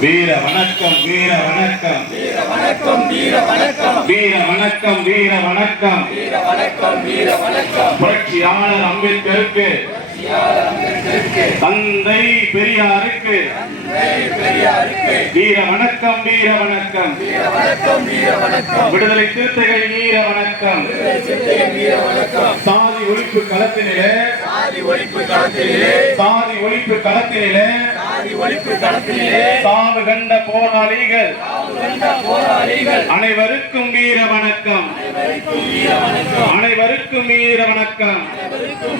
வீர வணக்கம் வீர வணக்கம் வீர வணக்கம் வீர வணக்கம் வீர வணக்கம் வீர வணக்கம் வீர வணக்கம் வீர வணக்கம் புரட்சியாளர் அம்பேத்கருக்கு தந்தை பெரியாருக்கு வீர வணக்கம் வீர வணக்கம் வீர வணக்கம் வீர வணக்கம் விடுதலை சிறுத்தைகள் வீர வணக்கம் வீர வணக்கம் சாதி ஒழிப்பு களத்தினிலே சாதி ஒழிப்பு களத்திலே சாதி ஒழிப்பு களத்தினிலே சாதி ஒழிப்பு களத்திலே சாவு கண்ட போராளிகள் போராளிகள் அனைவருக்கும் வீர வணக்கம் அனைவருக்கும் வீர வணக்கம்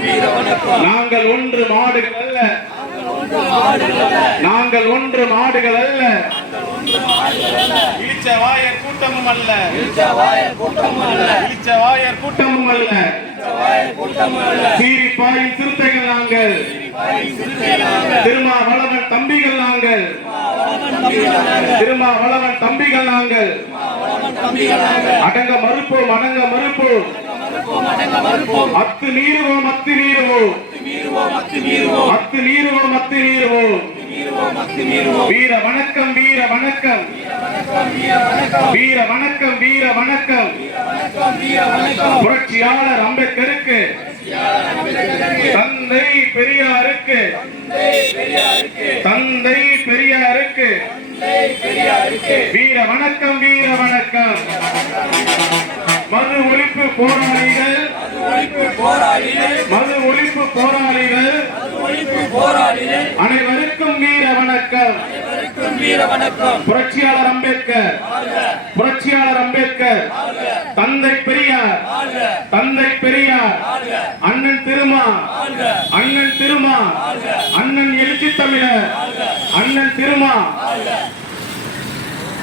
வீர வணக்கம் நாங்கள் ஒன்று மாடுகள் அல்ல நாங்கள் ஒன்று மாடுகள் அல்ல இளிச்சவாயர் கூட்டமும் அல்ல இளிச்சவாயர் கூட்டம் அல்ல இளிச்சவாயர் கூட்டமும் அல்ல இளிச்சவாயர் கூட்டம் அல்ல சீரிப்பாயின் சிறுத்தைகள் நாங்கள் திருமாவளவன் தம்பிகள் நாங்கள் திருமாவளவன் தம்பிகள் நாங்கள் அடங்க மறுப்போம் அடங்க மறுப்போம் அத்து நீருவோம் அத்து நீருவோம் அத்து நீருவோம் அத்து நீருவோம் வீர வணக்கம் வீர வணக்கம் வீர வணக்கம் வீர வணக்கம் புரட்சியாளர் அம்பேத்கருக்கு தந்தை பெரியாருக்கு தந்தை பெரியாருக்கு வீர வணக்கம் வீர வணக்கம் மது ஒழிப்பு போராளிகள் மது ஒழிப்பு போராளிகள் அனைவருக்கும் வீர வணக்கம் வீர வணக்கம் புரட்சியாளர் அம்பேத்கர் புரட்சியாளர் அம்பேத்கர் தந்தை பெரியார் தந்தை பெரியார் அண்ணன் திருமா அண்ணன் திருமா அண்ணன் எழுச்சி தமிழர் அண்ணன் திருமா